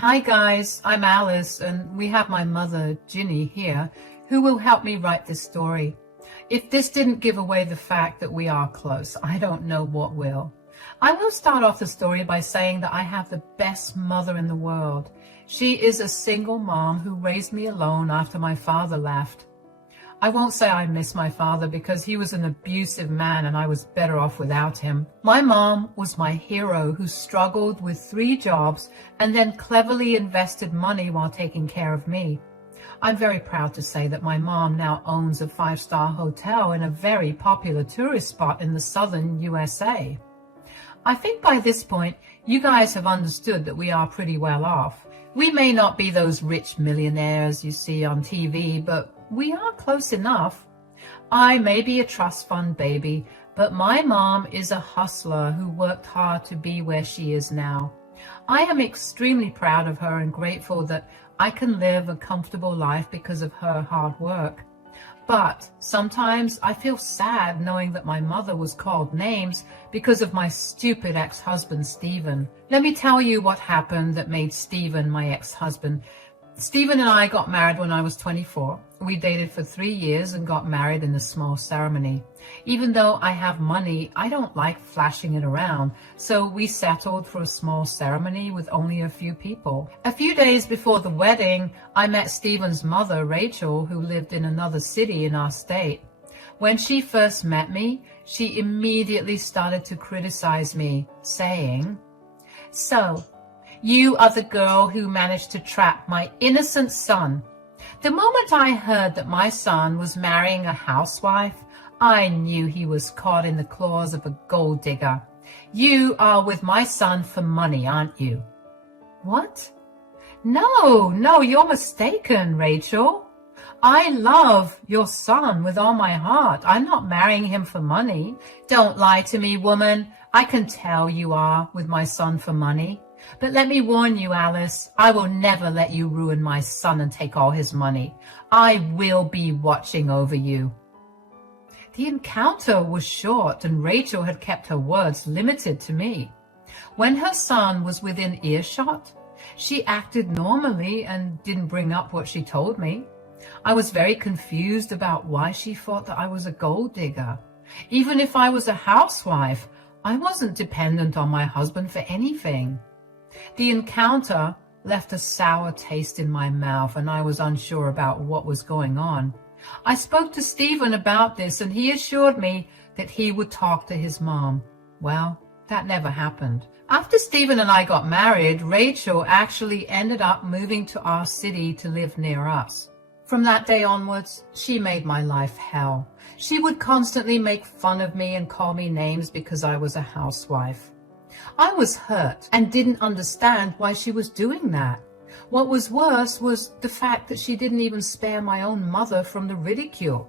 Hi guys, I'm Alice and we have my mother, Ginny, here, who will help me write this story. If this didn't give away the fact that we are close, I don't know what will. I will start off the story by saying that I have the best mother in the world. She is a single mom who raised me alone after my father left. I won't say I miss my father because he was an abusive man and I was better off without him. My mom was my hero who struggled with 3 jobs and then cleverly invested money while taking care of me. I'm very proud to say that my mom now owns a 5-star hotel in a very popular tourist spot in the southern USA. I think by this point, you guys have understood that we are pretty well off. We may not be those rich millionaires you see on TV, but we are close enough. I may be a trust fund baby, but my mom is a hustler who worked hard to be where she is now. I am extremely proud of her and grateful that I can live a comfortable life because of her hard work. But sometimes I feel sad knowing that my mother was called names because of my stupid ex-husband, Stephen. Let me tell you what happened that made Stephen my ex-husband. Stephen and I got married when I was 24. We dated for 3 years and got married in a small ceremony. Even though I have money, I don't like flashing it around, so we settled for a small ceremony with only a few people. A few days before the wedding, I met Stephen's mother, Rachel, who lived in another city in our state. When she first met me, she immediately started to criticize me, saying, "So, you are the girl who managed to trap my innocent son." The moment I heard that my son was marrying a housewife, I knew he was caught in the claws of a gold digger. "You are with my son for money, aren't you?" "What? No, you're mistaken, Rachel. I love your son with all my heart. I'm not marrying him for money." "Don't lie to me, woman. I can tell you are with my son for money. But let me warn you, Alice, I will never let you ruin my son and take all his money. I will be watching over you." The encounter was short, and Rachel had kept her words limited to me. When her son was within earshot, she acted normally and didn't bring up what she told me. I was very confused about why she thought that I was a gold digger. Even if I was a housewife, I wasn't dependent on my husband for anything. The encounter left a sour taste in my mouth, and I was unsure about what was going on. I spoke to Stephen about this, and he assured me that he would talk to his mom. Well, that never happened. After Stephen and I got married, Rachel actually ended up moving to our city to live near us. From that day onwards, she made my life hell. She would constantly make fun of me and call me names because I was a housewife. I was hurt and didn't understand why she was doing that. What was worse was the fact that she didn't even spare my own mother from the ridicule.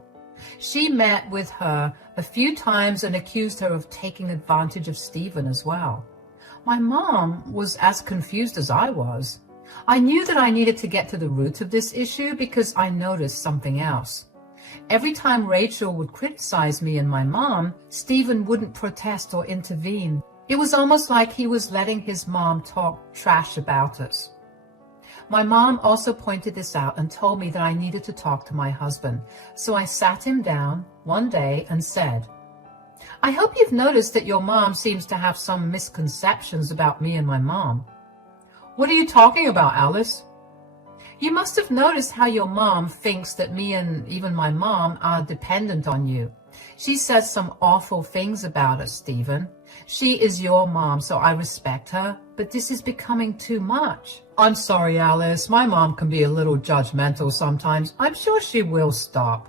She met with her a few times and accused her of taking advantage of Stephen as well. My mom was as confused as I was. I knew that I needed to get to the root of this issue because I noticed something else. Every time Rachel would criticize me and my mom, Stephen wouldn't protest or intervene. It was almost like he was letting his mom talk trash about us. My mom also pointed this out and told me that I needed to talk to my husband. So I sat him down one day and said, "I hope you've noticed that your mom seems to have some misconceptions about me and my mom." "What are you talking about, Alice?" "You must have noticed how your mom thinks that me and even my mom are dependent on you. She says some awful things about us, Stephen. She is your mom, so I respect her, but this is becoming too much." "I'm sorry, Alice. My mom can be a little judgmental sometimes. I'm sure she will stop."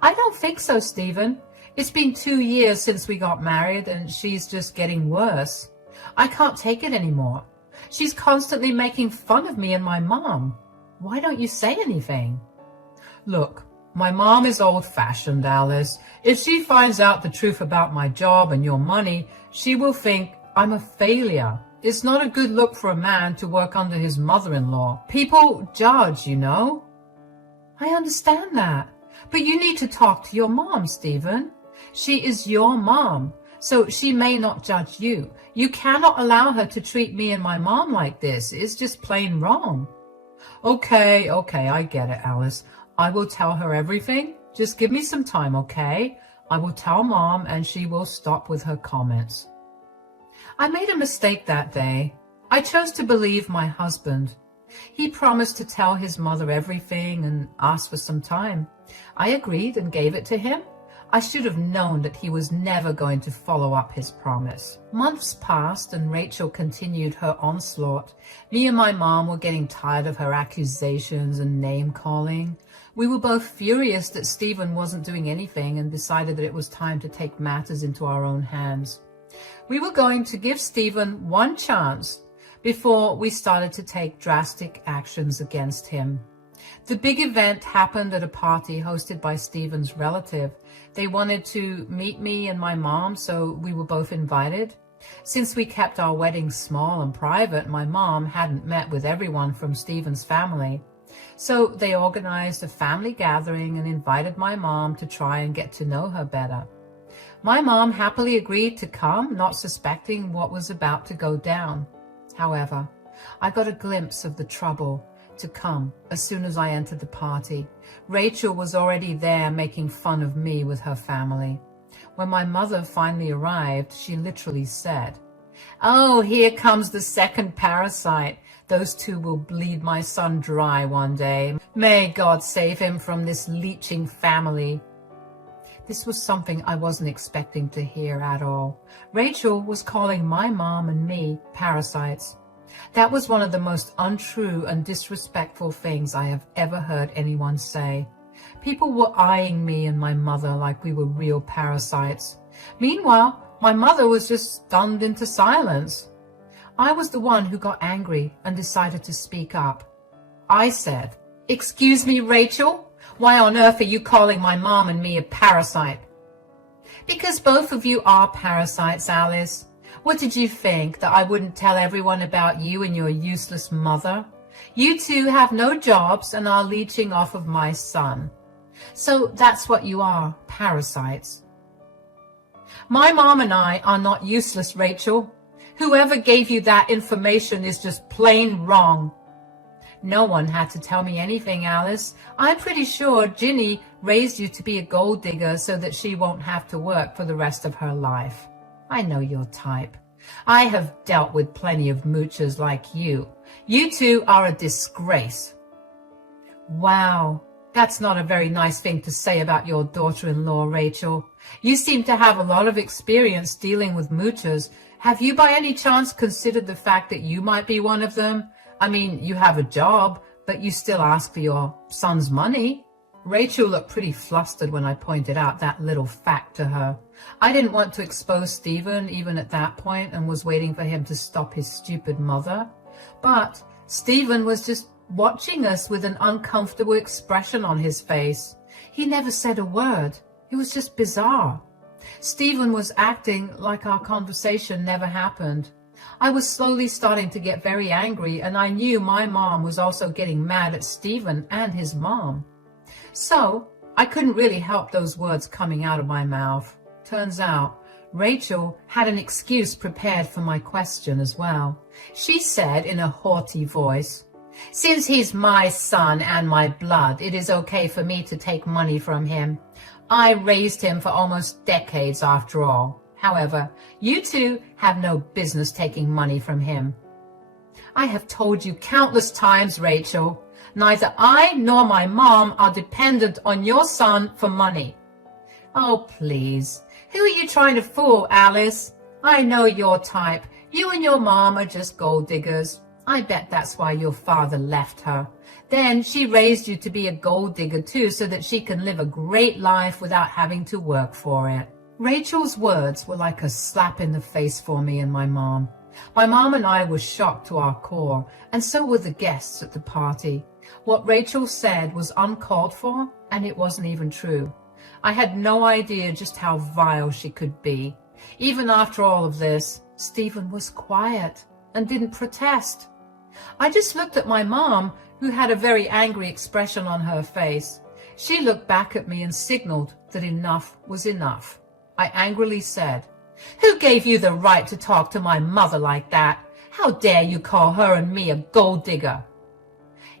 "I don't think so, Stephen. It's been 2 years since we got married, and she's just getting worse. I can't take it anymore. She's constantly making fun of me and my mom. Why don't you say anything?" "Look, my mom is old-fashioned, Alice. If she finds out the truth about my job and your money, she will think I'm a failure. It's not a good look for a man to work under his mother-in-law. People judge, you know." "I understand that, but you need to talk to your mom, Stephen. She is your mom. So she may not judge you. You cannot allow her to treat me and my mom like this. It's just plain wrong. Okay, I get it, Alice. I will tell her everything. Just give me some time, okay? I will tell Mom and she will stop with her comments. I made a mistake that day. I chose to believe my husband. He promised to tell his mother everything and asked for some time. I agreed and gave it to him. I should have known that he was never going to follow up his promise. Months passed and Rachel continued her onslaught. Me and my mom were getting tired of her accusations and name-calling. We were both furious that Stephen wasn't doing anything and decided that it was time to take matters into our own hands. We were going to give Stephen one chance before we started to take drastic actions against him. The big event happened at a party hosted by Stephen's relative. They wanted to meet me and my mom, so we were both invited. Since we kept our wedding small and private, my mom hadn't met with everyone from Stephen's family. So they organized a family gathering and invited my mom to try and get to know her better. My mom happily agreed to come, not suspecting what was about to go down. However, I got a glimpse of the trouble to come as soon as I entered the party. Rachel was already there making fun of me with her family. When my mother finally arrived, she literally said, "Oh, here comes the second parasite. Those two will bleed my son dry one day. May God save him from this leeching family." This was something I wasn't expecting to hear at all. Rachel was calling my mom and me parasites. That was one of the most untrue and disrespectful things I have ever heard anyone say. People were eyeing me and my mother like we were real parasites. Meanwhile, my mother was just stunned into silence. I was the one who got angry and decided to speak up. I said, "Excuse me, Rachel? Why on earth are you calling my mom and me a parasite?" "Because both of you are parasites, Alice. What did you think, that I wouldn't tell everyone about you and your useless mother? You two have no jobs and are leeching off of my son. So that's what you are, parasites." "My mom and I are not useless, Rachel. Whoever gave you that information is just plain wrong." "No one had to tell me anything, Alice. I'm pretty sure Ginny raised you to be a gold digger so that she won't have to work for the rest of her life. I know your type. I have dealt with plenty of moochers like you. You two are a disgrace." Wow, that's not a very nice thing to say about your daughter-in-law, Rachel. You seem to have a lot of experience dealing with moochers. Have you by any chance considered the fact that you might be one of them? I mean, you have a job, but you still ask for your son's money. Rachel looked pretty flustered when I pointed out that little fact to her. I didn't want to expose Stephen even at that point and was waiting for him to stop his stupid mother. But Stephen was just watching us with an uncomfortable expression on his face. He never said a word. It was just bizarre. Stephen was acting like our conversation never happened. I was slowly starting to get very angry, and I knew my mom was also getting mad at Stephen and his mom. So I couldn't really help those words coming out of my mouth. Turns out Rachel had an excuse prepared for my question as well. She said in a haughty voice, "Since he's my son and my blood, it is okay for me to take money from him. I raised him for almost decades after all. However, you two have no business taking money from him." "I have told you countless times, Rachel, neither I nor my mom are dependent on your son for money." "Oh, please. Who are you trying to fool, Alice? I know your type. You and your mom are just gold diggers. I bet that's why your father left her. Then she raised you to be a gold digger too, so that she can live a great life without having to work for it." Rachel's words were like a slap in the face for me and my mom. My mom and I were shocked to our core, and so were the guests at the party. What Rachel said was uncalled for, and it wasn't even true. I had no idea just how vile she could be. Even after all of this, Stephen was quiet and didn't protest. I just looked at my mom, who had a very angry expression on her face. She looked back at me and signaled that enough was enough. I angrily said, Who gave you the right to talk to my mother like that? How dare you call her and me a gold digger?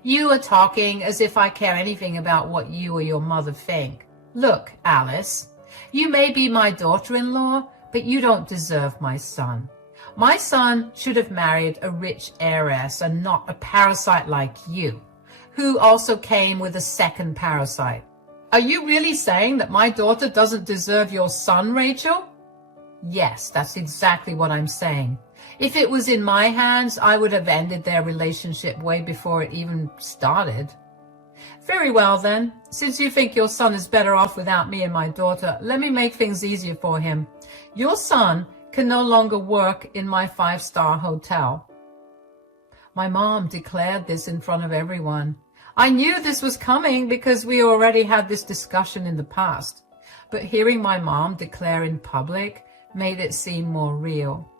You are talking as if I care anything about what you or your mother think. Look, Alice, you may be my daughter-in-law, but you don't deserve my son. My son should have married a rich heiress and not a parasite like you, who also came with a second parasite. Are you really saying that my daughter doesn't deserve your son, Rachel? Yes, that's exactly what I'm saying. If it was in my hands, I would have ended their relationship way before it even started. Very well then, since you think your son is better off without me and my daughter, let me make things easier for him. Your son can no longer work in my 5-star hotel. My mom declared this in front of everyone. I knew this was coming because we already had this discussion in the past, but hearing my mom declare in public made it seem more real.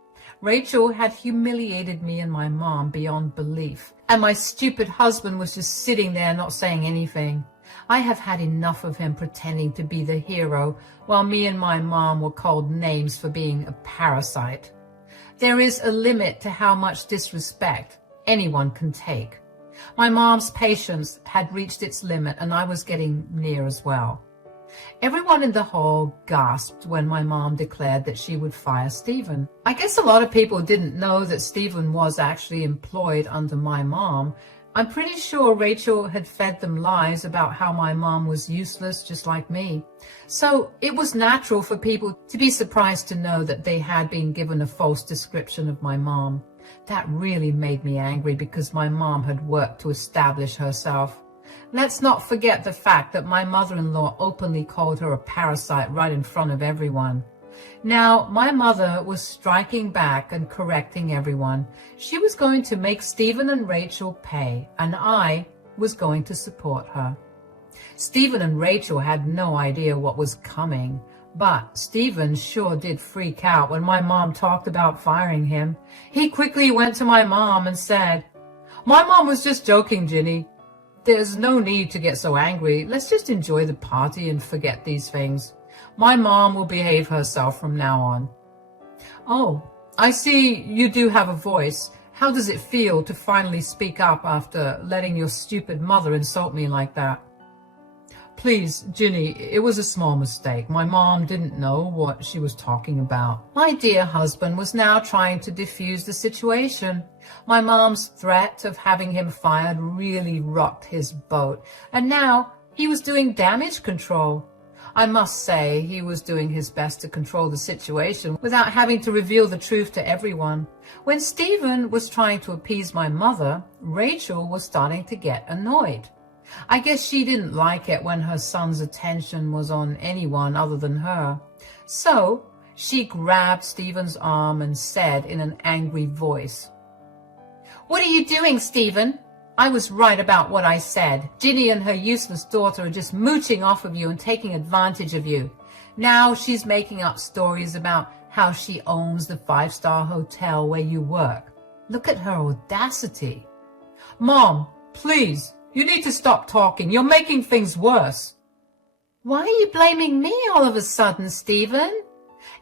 Rachel had humiliated me and my mom beyond belief, and my stupid husband was just sitting there not saying anything. I have had enough of him pretending to be the hero while me and my mom were called names for being a parasite. There is a limit to how much disrespect anyone can take. My mom's patience had reached its limit, and I was getting near as well. Everyone in the hall gasped when my mom declared that she would fire Stephen. I guess a lot of people didn't know that Stephen was actually employed under my mom. I'm pretty sure Rachel had fed them lies about how my mom was useless just like me. So it was natural for people to be surprised to know that they had been given a false description of my mom. That really made me angry because my mom had worked to establish herself. Let's not forget the fact that my mother-in-law openly called her a parasite right in front of everyone. Now, my mother was striking back and correcting everyone. She was going to make Stephen and Rachel pay, and I was going to support her. Stephen and Rachel had no idea what was coming, but Stephen sure did freak out when my mom talked about firing him. He quickly went to my mom and said, "My mom was just joking, Ginny. There's no need to get so angry. Let's just enjoy the party and forget these things. My mom will behave herself from now on." "Oh, I see you do have a voice. How does it feel to finally speak up after letting your stupid mother insult me like that?" "Please, Ginny, it was a small mistake. My mom didn't know what she was talking about." My dear husband was now trying to defuse the situation. My mom's threat of having him fired really rocked his boat, and now he was doing damage control. I must say he was doing his best to control the situation without having to reveal the truth to everyone. When Stephen was trying to appease my mother, Rachel was starting to get annoyed. I guess she didn't like it when her son's attention was on anyone other than her. So she grabbed Stephen's arm and said in an angry voice, "What are you doing, Stephen? I was right about what I said. Ginny and her useless daughter are just mooching off of you and taking advantage of you. Now she's making up stories about how she owns the 5-star hotel where you work. Look at her audacity." "Mom, please. You need to stop talking. You're making things worse." "Why are you blaming me all of a sudden, Stephen?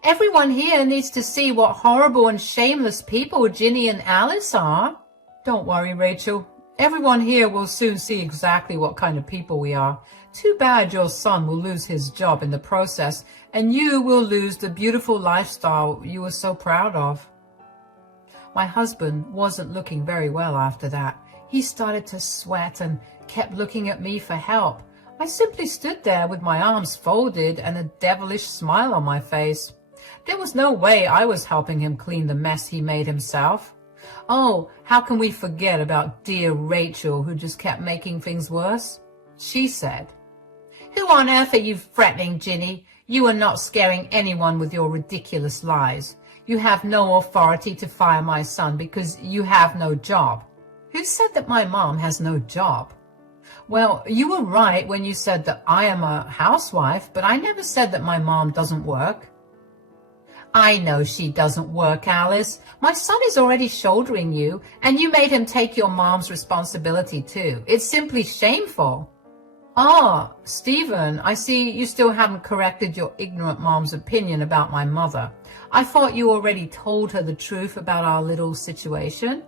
Everyone here needs to see what horrible and shameless people Ginny and Alice are." "Don't worry, Rachel. Everyone here will soon see exactly what kind of people we are. Too bad your son will lose his job in the process, and you will lose the beautiful lifestyle you were so proud of." My husband wasn't looking very well after that. He started to sweat and kept looking at me for help. I simply stood there with my arms folded and a devilish smile on my face. There was no way I was helping him clean the mess he made himself. Oh, how can we forget about dear Rachel, who just kept making things worse? She said, "Who on earth are you threatening, Ginny? You are not scaring anyone with your ridiculous lies. You have no authority to fire my son because you have no job." "Who said that my mom has no job?" "Well, you were right when you said that I am a housewife, but I never said that my mom doesn't work." "I know she doesn't work, Alice. My son is already shouldering you, and you made him take your mom's responsibility too. It's simply shameful." Ah, Stephen, I see you still haven't corrected your ignorant mom's opinion about my mother. I thought you already told her the truth about our little situation.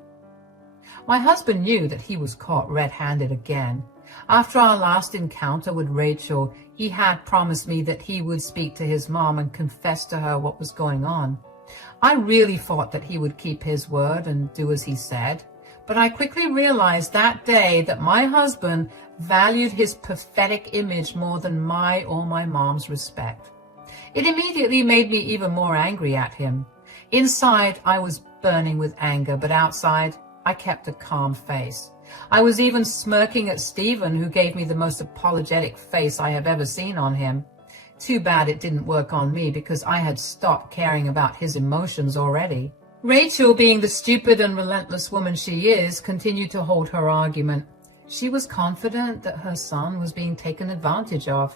My husband knew that he was caught red-handed again. After our last encounter with Rachel, he had promised me that he would speak to his mom and confess to her what was going on. I really thought that he would keep his word and do as he said, but I quickly realized that day that my husband valued his pathetic image more than my or my mom's respect. It immediately made me even more angry at him. Inside, I was burning with anger, but outside, I kept a calm face. I was even smirking at Stephen, who gave me the most apologetic face I have ever seen on him. Too bad it didn't work on me, because I had stopped caring about his emotions already. Rachel, being the stupid and relentless woman she is, continued to hold her argument. She was confident that her son was being taken advantage of.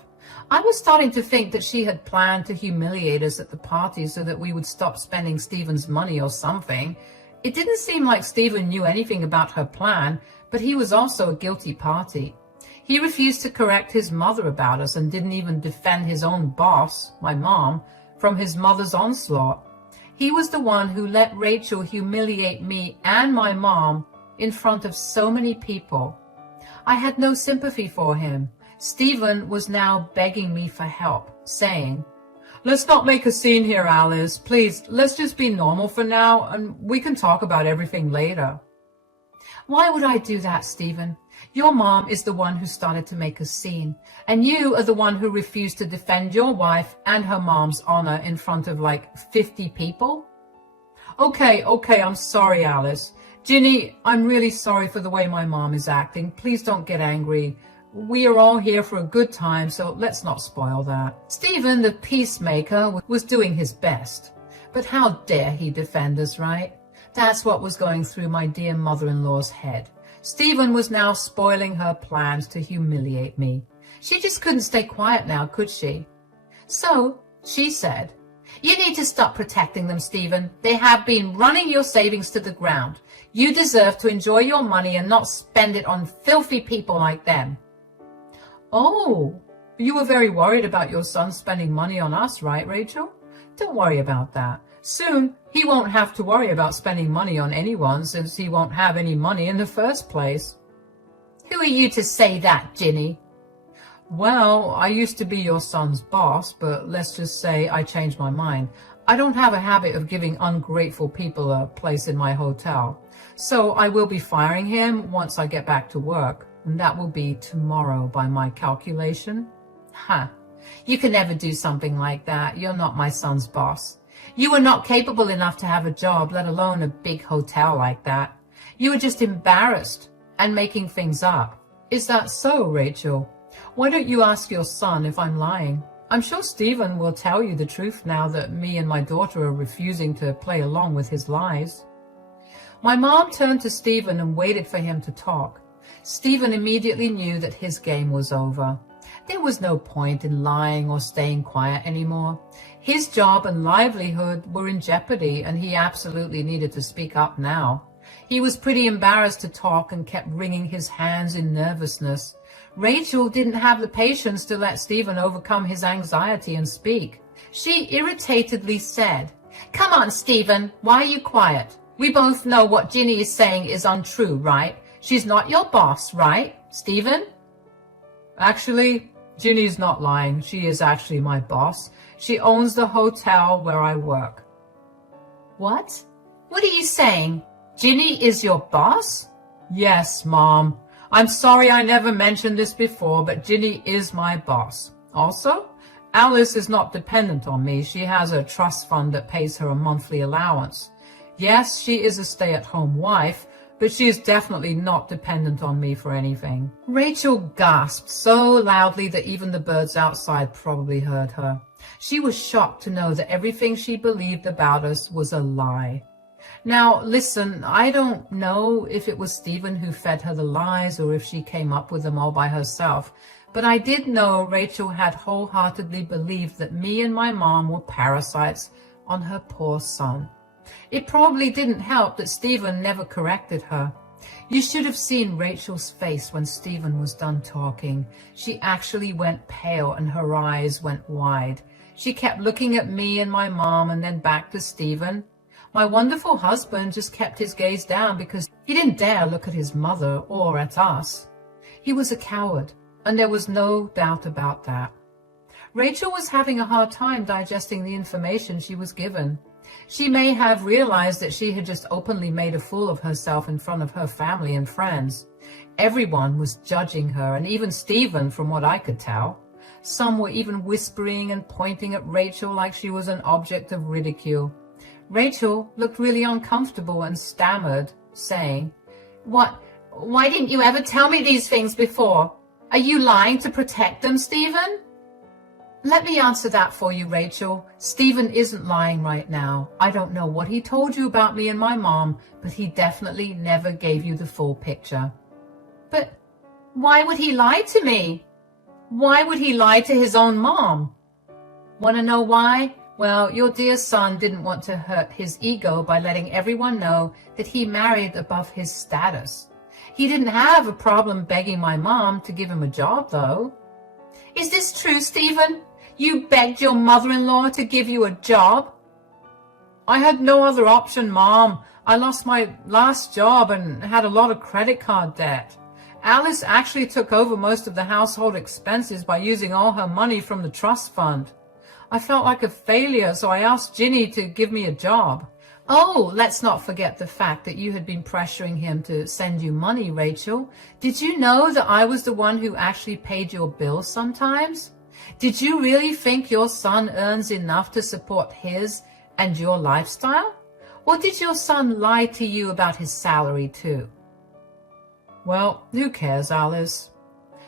I was starting to think that she had planned to humiliate us at the party so that we would stop spending Stephen's money or something. It didn't seem like Stephen knew anything about her plan, but he was also a guilty party. He refused to correct his mother about us and didn't even defend his own boss, my mom, from his mother's onslaught. He was the one who let Rachel humiliate me and my mom in front of so many people. I had no sympathy for him. Stephen was now begging me for help, saying, "Let's not make a scene here, Alice. Please, let's just be normal for now, and we can talk about everything later." Why would I do that, Stephen? Your mom is the one who started to make a scene, and you are the one who refused to defend your wife and her mom's honor in front of like 50 people. Okay, I'm sorry, Alice. Ginny, I'm really sorry for the way my mom is acting. Please don't get angry. We are all here for a good time, so let's not spoil that. Stephen, the peacemaker, was doing his best. But how dare he defend us, right? That's what was going through my dear mother-in-law's head. Stephen was now spoiling her plans to humiliate me. She just couldn't stay quiet now, could she? So she said, "You need to stop protecting them, Stephen. They have been running your savings to the ground. You deserve to enjoy your money and not spend it on filthy people like them." Oh, you were very worried about your son spending money on us, right, Rachel? Don't worry about that. Soon, he won't have to worry about spending money on anyone, since he won't have any money in the first place. Who are you to say that, Ginny? Well, I used to be your son's boss, but let's just say I changed my mind. I don't have a habit of giving ungrateful people a place in my hotel, so I will be firing him once I get back to work, and that will be tomorrow by my calculation. Ha! You can never do something like that. You're not my son's boss. You were not capable enough to have a job, let alone a big hotel like that. You were just embarrassed and making things up. Is that so, Rachel? Why don't you ask your son if I'm lying? I'm sure Stephen will tell you the truth now that me and my daughter are refusing to play along with his lies. My mom turned to Stephen and waited for him to talk. Stephen immediately knew that his game was over. There was no point in lying or staying quiet anymore. His job and livelihood were in jeopardy, and he absolutely needed to speak up now. He was pretty embarrassed to talk and kept wringing his hands in nervousness. Rachel didn't have the patience to let Stephen overcome his anxiety and speak. She irritatedly said, "Come on, Stephen, why are you quiet? We both know what Ginny is saying is untrue, right? She's not your boss, right, Stephen?" Actually, Ginny's not lying. She is actually my boss. She owns the hotel where I work. What? What are you saying? Ginny is your boss? Yes, Mom. I'm sorry I never mentioned this before, but Ginny is my boss. Also, Alice is not dependent on me. She has a trust fund that pays her a monthly allowance. Yes, she is a stay-at-home wife, but she is definitely not dependent on me for anything. Rachel gasped so loudly that even the birds outside probably heard her. She was shocked to know that everything she believed about us was a lie. Now, listen, I don't know if it was Stephen who fed her the lies or if she came up with them all by herself, but I did know Rachel had wholeheartedly believed that me and my mom were parasites on her poor son. It probably didn't help that Stephen never corrected her. You should have seen Rachel's face when Stephen was done talking. She actually went pale and her eyes went wide. She kept looking at me and my mom and then back to Stephen. My wonderful husband just kept his gaze down because he didn't dare look at his mother or at us. He was a coward, and there was no doubt about that. Rachel was having a hard time digesting the information she was given. She may have realized that she had just openly made a fool of herself in front of her family and friends. Everyone was judging her, and even Stephen, from what I could tell. Some were even whispering and pointing at Rachel like she was an object of ridicule. Rachel looked really uncomfortable and stammered, saying, Why didn't you ever tell me these things before? Are you lying to protect them, Stephen? Let me answer that for you, Rachel. Stephen isn't lying right now. I don't know what he told you about me and my mom, but he definitely never gave you the full picture. But why would he lie to me? Why would he lie to his own mom? Want to know why? Well, your dear son didn't want to hurt his ego by letting everyone know that he married above his status. He didn't have a problem begging my mom to give him a job, though. Is this true, Stephen? You begged your mother-in-law to give you a job? I had no other option, Mom. I lost my last job and had a lot of credit card debt. Alice actually took over most of the household expenses by using all her money from the trust fund. I felt like a failure, so I asked Ginny to give me a job. Oh, let's not forget the fact that you had been pressuring him to send you money, Rachel. Did you know that I was the one who actually paid your bills sometimes? Did you really think your son earns enough to support his and your lifestyle? Or did your son lie to you about his salary too? Well, who cares, Alice?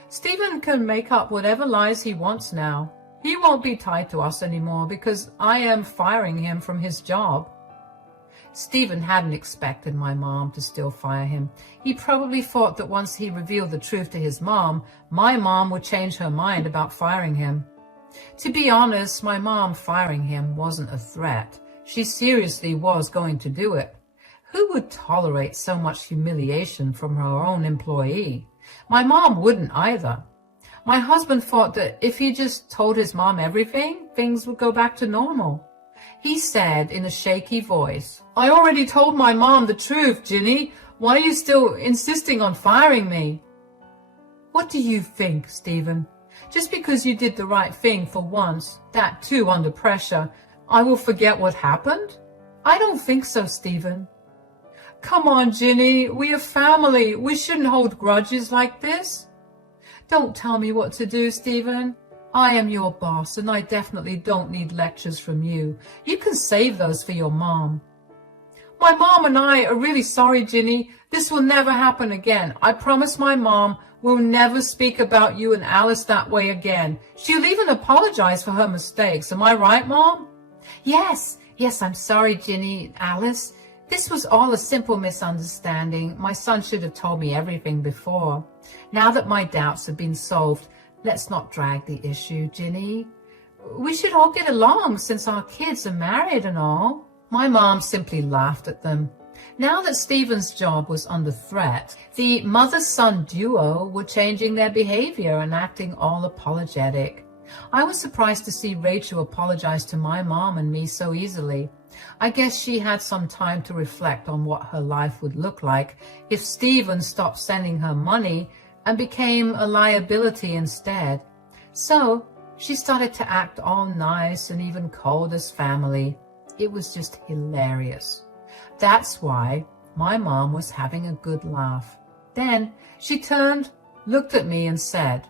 Stephen can make up whatever lies he wants now. He won't be tied to us anymore because I am firing him from his job. Stephen hadn't expected my mom to still fire him. He probably thought that once he revealed the truth to his mom, my mom would change her mind about firing him. To be honest, my mom firing him wasn't a threat. She seriously was going to do it. Who would tolerate so much humiliation from her own employee? My mom wouldn't either. My husband thought that if he just told his mom everything, things would go back to normal. He said in a shaky voice, I already told my mom the truth, Ginny. Why are you still insisting on firing me? What do you think, Stephen? Just because you did the right thing for once, that too under pressure, I will forget what happened? I don't think so, Stephen. Come on, Ginny. We are family. We shouldn't hold grudges like this. Don't tell me what to do, Stephen. I am your boss, and I definitely don't need lectures from you. You can save those for your mom. My mom and I are really sorry, Ginny. This will never happen again. I promise my mom will never speak about you and Alice that way again. She'll even apologize for her mistakes. Am I right, Mom? Yes, I'm sorry, Ginny, Alice. This was all a simple misunderstanding. My son should have told me everything before. Now that my doubts have been solved, let's not drag the issue, Ginny. We should all get along since our kids are married and all. My mom simply laughed at them. Now that Stephen's job was under threat, the mother-son duo were changing their behavior and acting all apologetic. I was surprised to see Rachel apologize to my mom and me so easily. I guess she had some time to reflect on what her life would look like if Stephen stopped sending her money and became a liability instead. So she started to act all nice and even cold as family. It was just hilarious. That's why my mom was having a good laugh. Then she turned, looked at me and said,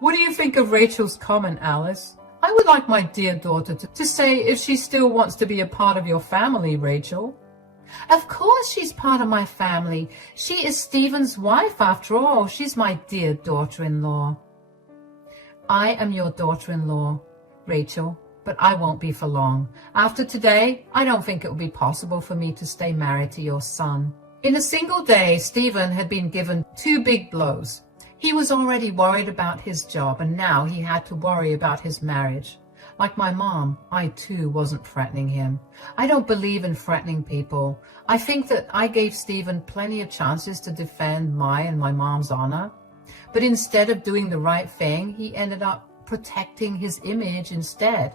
What do you think of Rachel's comment, Alice? I would like my dear daughter to say if she still wants to be a part of your family, Rachel. Of course she's part of my family. She is Stephen's wife, after all. She's my dear daughter-in-law. I am your daughter-in-law, Rachel, but I won't be for long. After today, I don't think it will be possible for me to stay married to your son. In a single day, Stephen had been given 2 big blows. He was already worried about his job, and now he had to worry about his marriage. Like my mom, I too wasn't threatening him. I don't believe in threatening people. I think that I gave Stephen plenty of chances to defend my and my mom's honor. But instead of doing the right thing, he ended up protecting his image instead.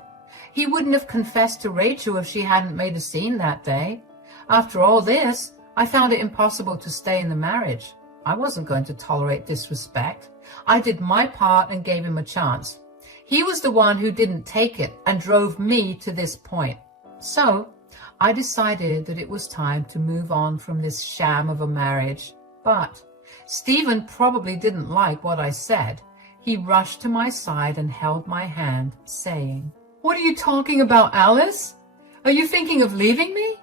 He wouldn't have confessed to Rachel if she hadn't made a scene that day. After all this, I found it impossible to stay in the marriage. I wasn't going to tolerate disrespect. I did my part and gave him a chance. He was the one who didn't take it and drove me to this point. So I decided that it was time to move on from this sham of a marriage. But Stephen probably didn't like what I said. He rushed to my side and held my hand, saying, "What are you talking about, Alice? Are you thinking of leaving me?"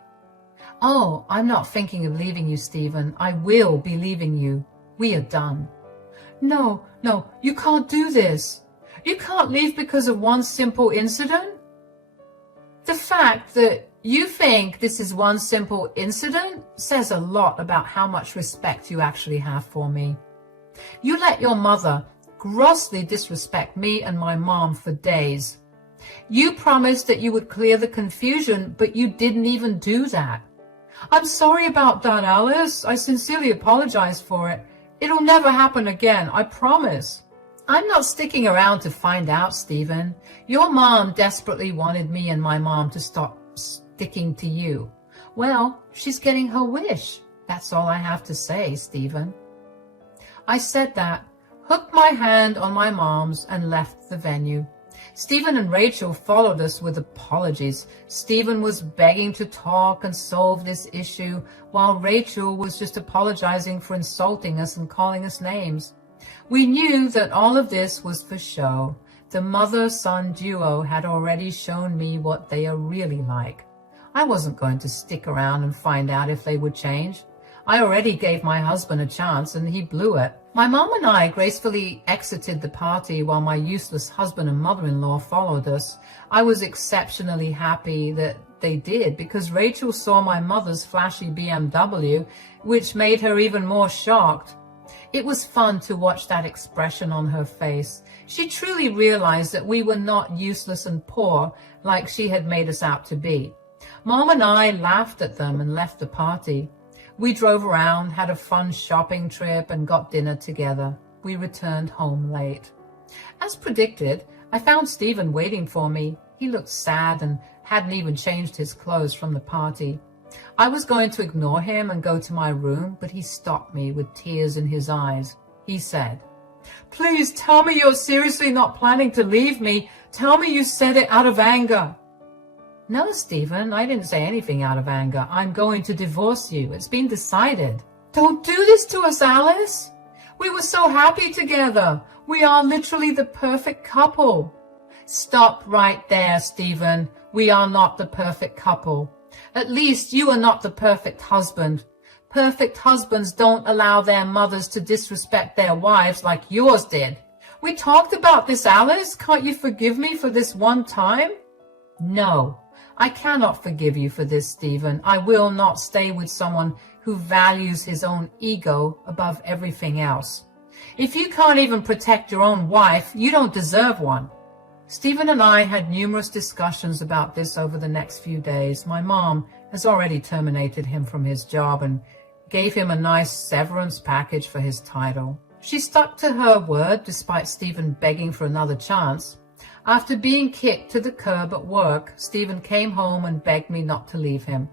"Oh, I'm not thinking of leaving you, Stephen. I will be leaving you. We are done." No, you can't do this. You can't leave because of one simple incident." The fact that you think this is one simple incident says a lot about how much respect you actually have for me. You let your mother grossly disrespect me and my mom for days. You promised that you would clear the confusion, but you didn't even do that. I'm sorry about that, Alice. I sincerely apologize for it. It'll never happen again, I promise. I'm not sticking around to find out, Stephen. Your mom desperately wanted me and my mom to stop sticking to you. Well, she's getting her wish. That's all I have to say, Stephen. I said that, hooked my hand on my mom's, and left the venue. Stephen and Rachel followed us with apologies. Stephen was begging to talk and solve this issue, while Rachel was just apologizing for insulting us and calling us names. We knew that all of this was for show. The mother-son duo had already shown me what they are really like. I wasn't going to stick around and find out if they would change. I already gave my husband a chance and he blew it. My mom and I gracefully exited the party while my useless husband and mother-in-law followed us. I was exceptionally happy that they did because Rachel saw my mother's flashy BMW, which made her even more shocked. It was fun to watch that expression on her face. She truly realized that we were not useless and poor like she had made us out to be. Mom and I laughed at them and left the party. We drove around, had a fun shopping trip, and got dinner together. We returned home late. As predicted, I found Stephen waiting for me. He looked sad and hadn't even changed his clothes from the party. I was going to ignore him and go to my room, but he stopped me with tears in his eyes. He said, "Please tell me you're seriously not planning to leave me. Tell me you said it out of anger." "No, Stephen, I didn't say anything out of anger. I'm going to divorce you. It's been decided." "Don't do this to us, Alice. We were so happy together. We are literally the perfect couple." "Stop right there, Stephen. We are not the perfect couple. At least you are not the perfect husband. Perfect husbands don't allow their mothers to disrespect their wives like yours did. We talked about this, Alice. Can't you forgive me for this one time?" "No. I cannot forgive you for this, Stephen. I will not stay with someone who values his own ego above everything else. If you can't even protect your own wife, you don't deserve one." Stephen and I had numerous discussions about this over the next few days. My mom has already terminated him from his job and gave him a nice severance package for his title. She stuck to her word despite Stephen begging for another chance. After being kicked to the curb at work, Stephen came home and begged me not to leave him.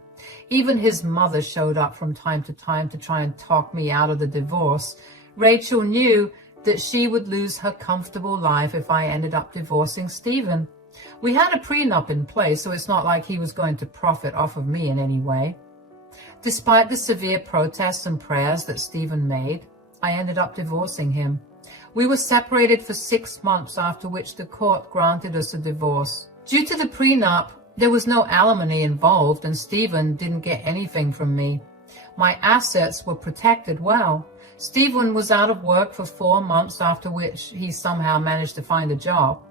Even his mother showed up from time to try and talk me out of the divorce. Rachel knew that she would lose her comfortable life if I ended up divorcing Stephen. We had a prenup in place, so it's not like he was going to profit off of me in any way. Despite the severe protests and prayers that Stephen made, I ended up divorcing him. We were separated for 6 months, after which the court granted us a divorce. Due to the prenup, there was no alimony involved and Stephen didn't get anything from me. My assets were protected well. Stephen was out of work for 4 months, after which he somehow managed to find a job.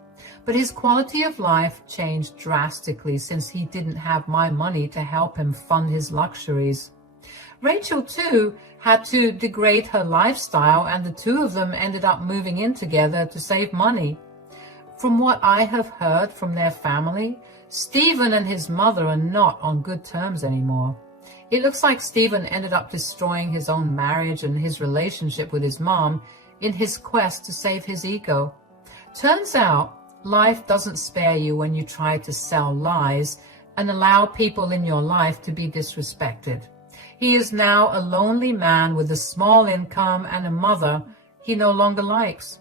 But his quality of life changed drastically since he didn't have my money to help him fund his luxuries. Rachel, too, had to degrade her lifestyle, and the two of them ended up moving in together to save money. From what I have heard from their family, Stephen and his mother are not on good terms anymore. It looks like Stephen ended up destroying his own marriage and his relationship with his mom in his quest to save his ego. Turns out, life doesn't spare you when you try to sell lies and allow people in your life to be disrespected. He is now a lonely man with a small income and a mother he no longer likes.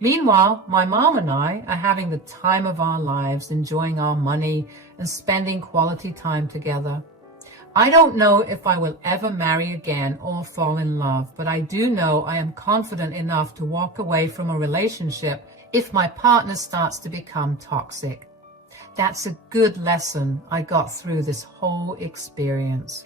Meanwhile, my mom and I are having the time of our lives, enjoying our money and spending quality time together. I don't know if I will ever marry again or fall in love, but I do know I am confident enough to walk away from a relationship if my partner starts to become toxic. That's a good lesson I got through this whole experience.